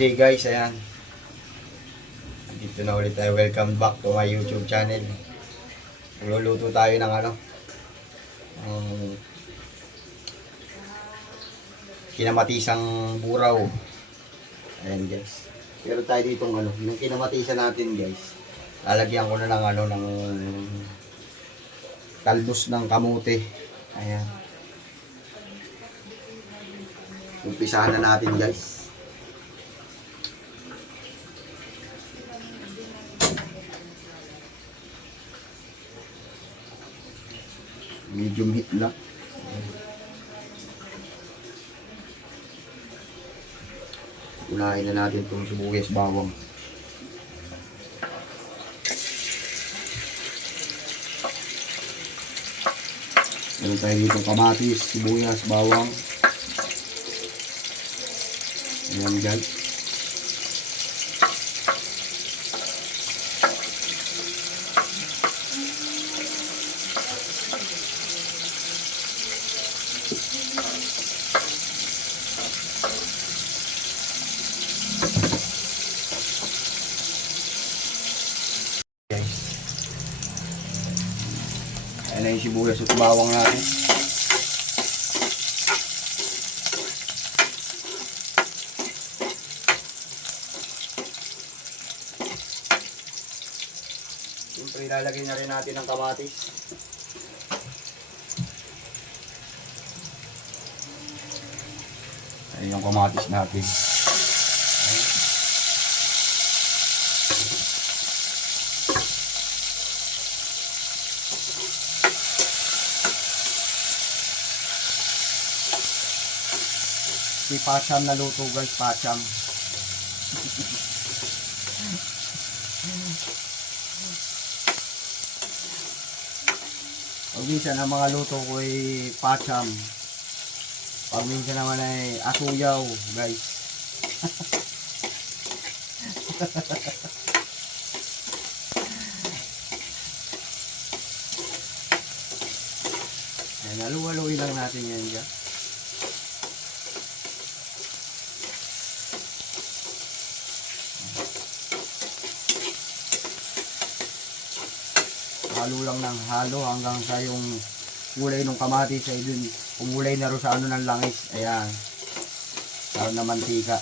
J guys, ayan. Dito na ulit tayo. Welcome back to my YouTube channel. Magluluto tayo ng kinamatisang buraw. Ayan guys. Pero tayo ditong yung kinamatisan natin guys. Lalagyan ko na ng talbos ng kamote. Ayan. Umpisahan na natin guys. Medium heat lang. Unahin na natin itong sibuyas bawang. Meron tayo dito kamatis, sibuyas, bawang. Ayan guys. Ayan na yung sibuyas at bawang natin. Siyempre ilalagay na rin natin ang kamatis. Ayan yung kamatis natin. Si Pacham na luto guys, Pacham. Pag minsan ang mga luto ko ay Pacham. Pag minsan naman ay asuyaw guys. Ayan, halu-haluin lang natin yan dyan. Halo lang ng halo hanggang sa yung kulay ng kamatis ay dun umulay na rin sa ng langis. Ayan. Taro na mantika.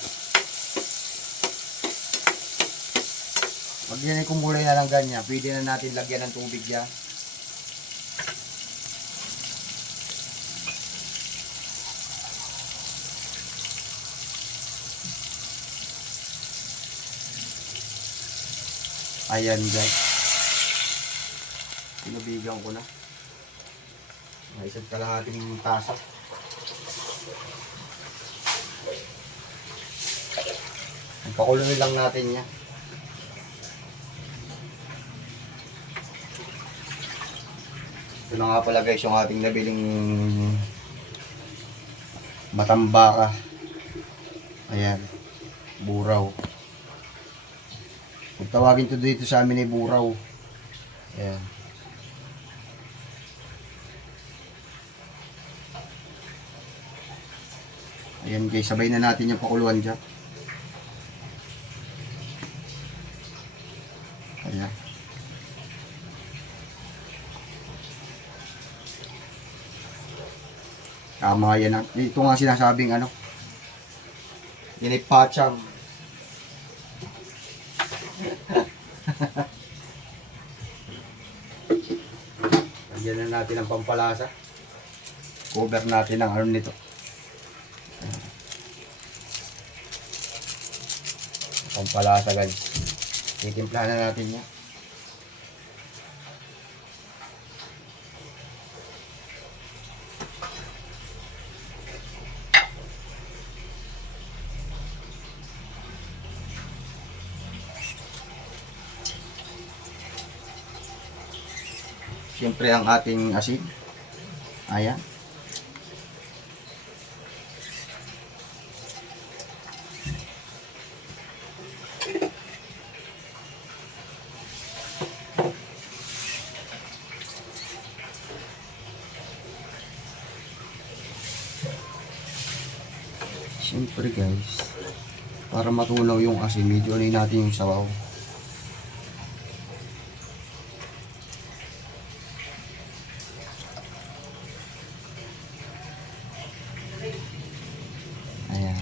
Pag yan ay kumulay na lang ganyan, pwede na natin lagyan ng tubig yan. Ayan guys. Pinubigan ko na. May isa't kalahating tasa. Pakuloy lang natin yan. Ito na nga pala guys yung ating nabiling matambaka. Ayan. Buraw. Kung tawagin to dito sa amin ay buraw. Ayan. Ayan guys, sabay na natin yung pakuluan dyan. Ayan. Tama yan. Ito nga sinasabing yan ay Pacham. Lagyan na natin ang pampalasa. Cover natin ang nito. Pampalasa guys. Titimplahan na natin yan. Siyempre ang ating asin. Ayan. Siyempre guys, Para matunaw yung asin, medyo ano natin yung sabaw. Ayan.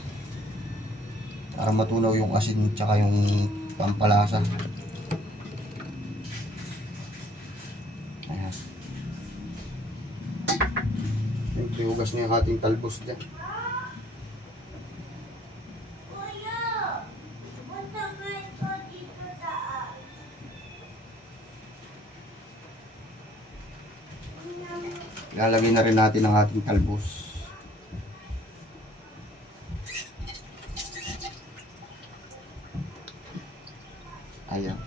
Para matunaw yung asin tsaka yung pampalasa. Ayan. Siyempre, hugas na yung ating talbos dyan. Ilalagay na rin natin ang ating talbos. Ayan.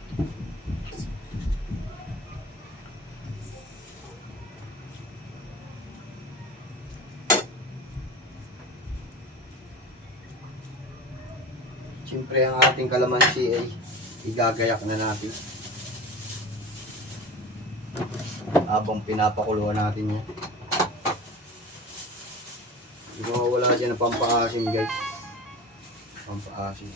Siyempre ang ating kalamansi ay igagayak na natin. Habang pinapakuluan natin yan. Hindi mawawala dyan ang pampaasim guys. Pampaasim.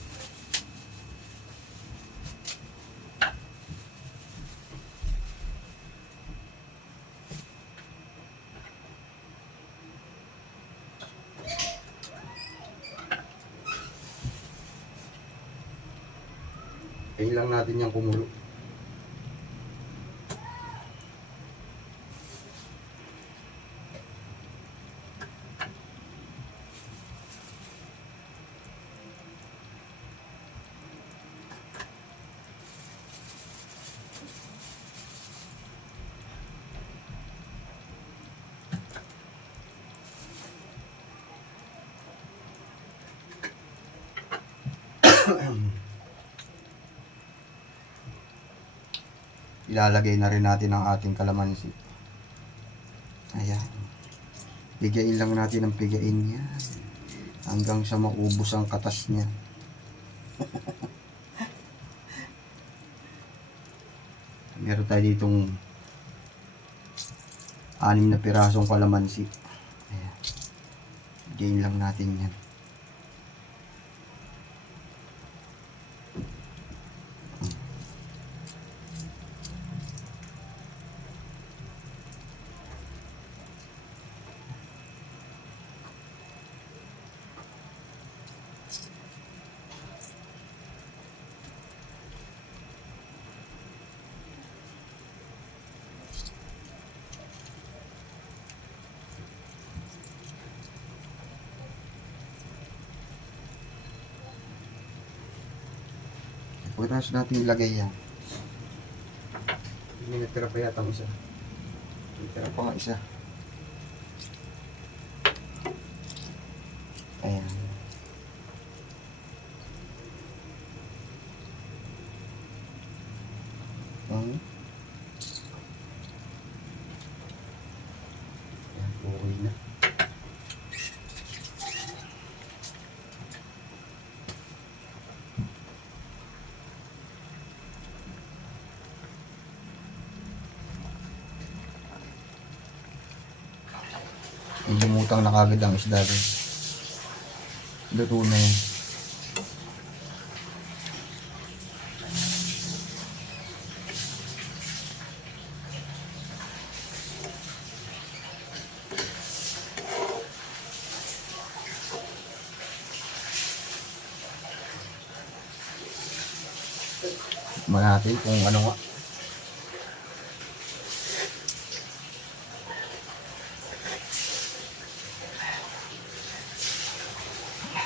Kain lang natin yung kumulo. Ilalagay na rin natin ang ating kalamansi. Ayan. Pigain lang natin ang pigain niya hanggang sa maubos ang katas niya. Meron tayo ditong 6 na pirasong kalamansi. Ayan. Pigain lang natin yan. Pagkatapos natin ilagay yan. Hindi natira pa yata ang isa. Natira pa nga isa. Ayan. Ayan, okay na. Lumutang na kagad ang isda rin. Luto na yan. Tignan natin kung ano nga.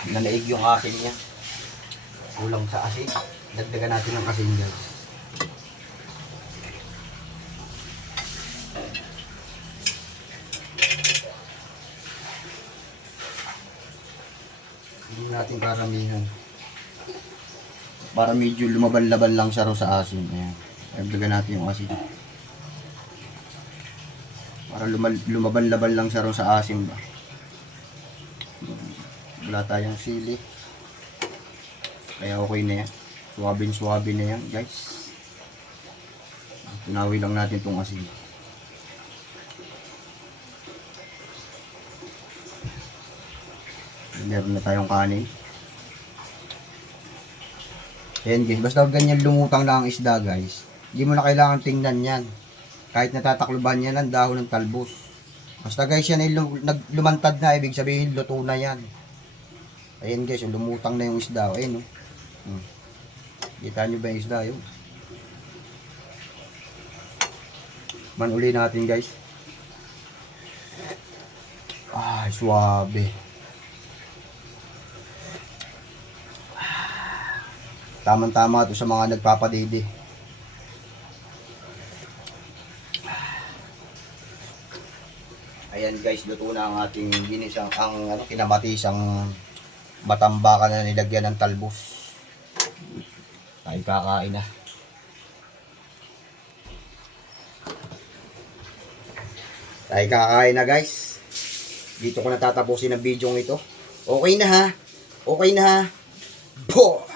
Nalaig yung asin niya. Kulang sa asin. Dagdagan natin ng asin guys. Hindi natin karamihan. Para medyo lumaban-laban lang siya sa asin. Ayan. Dagdagan natin yung asin. Para lumaban-laban lang siya sa asin ba. Wala tayong sili. Kaya okay na yan. Suwabin na yan guys. Tunawi lang natin itong asin. Meron na tayong kanin. Ayan guys, basta ganyan lumutang na ang isda guys. Hindi mo na kailangan tingnan yan. Kahit natatakluban yan ang dahon ng talbos. Basta guys yan ay lumantad na, ibig sabihin luto na yan. Ayan guys, lumutang na yung isda. Ayan Kita nyo ba yung isda yun? Manuli natin guys. Ay, suwabe. Tamang-tama ito sa mga nagpapadede. Ayan guys, luto na ang ating ginisang, kinamatisang batambakan na nilagyan ng talbos. Tayo kakain na. Tayo kakain na guys. Dito ko natatapusin ang video ito. Okay na ha. Okay na ha. Boom!